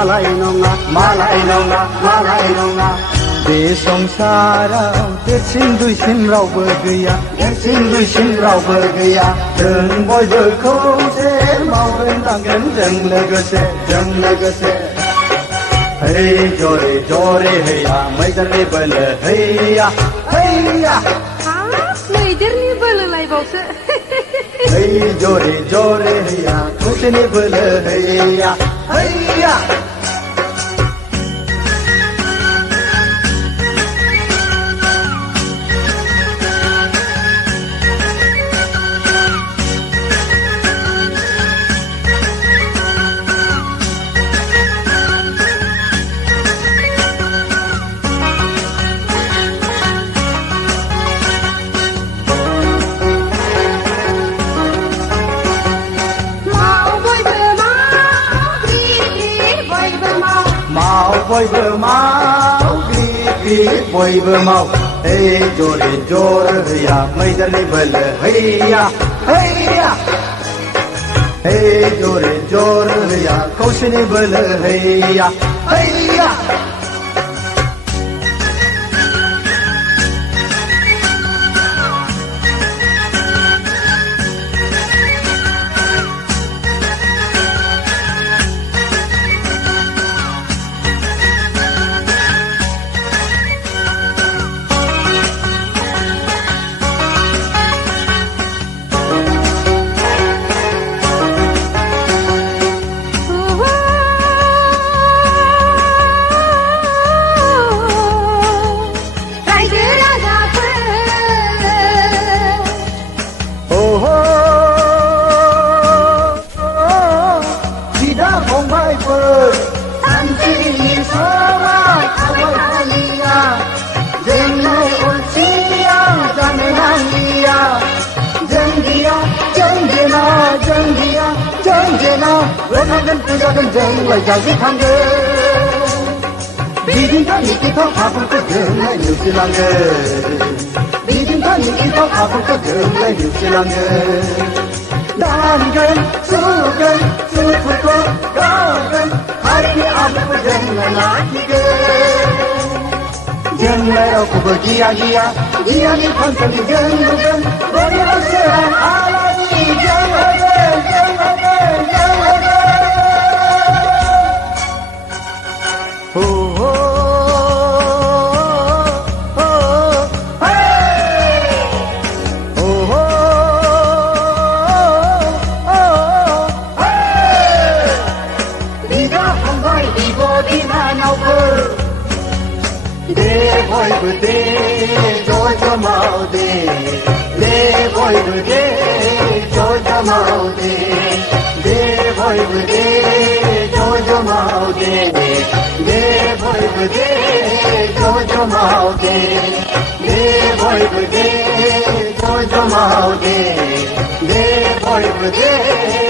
मालाय नङा मालाय नङा मालाय नङा बे संसाराव देरसिन दुइसिन रावबो गैया देरसिन दुइसिन रावबो गैया जों बयबो खौसे मावगोन दांगोन जों लोगोसे hey jore jore हैया मैदेरनि बोलो हैया हैया मैदेरनि बोलो लायबावसो hey jore jore हैया खौसेनि बोलो हैया हैया बयबो माव ग्रिद बयबो माव hey जरे जर हैया मैदेरनि बोलो हैया हैया hey जरे जर हैया खौसेनि बोलो हैया हैया जागोन जोंलाय जाजोबखांगोन बिदिन्था निखिथाव खाबुखौ जोंलाय नेवसिलांगोन बिदिन्था निखिथाव खाबुखौ जोंलाय नेवसिलांगोन दानगोन सुगोन सुखुखौ गावगोन हारिनि आबुखौ जोंलाय लाखिगोन जोंलाय रावखौबो गियानि फांसननि जों नुगोन बयबो सोरां आलारि जोंलायगोन बयबो दे ज' माव दे बयबो दे ज' माव दे बयबो दे ज' माव दे बयबो दे ज' माव दे बयबो दे ज' माव दे बयबो दे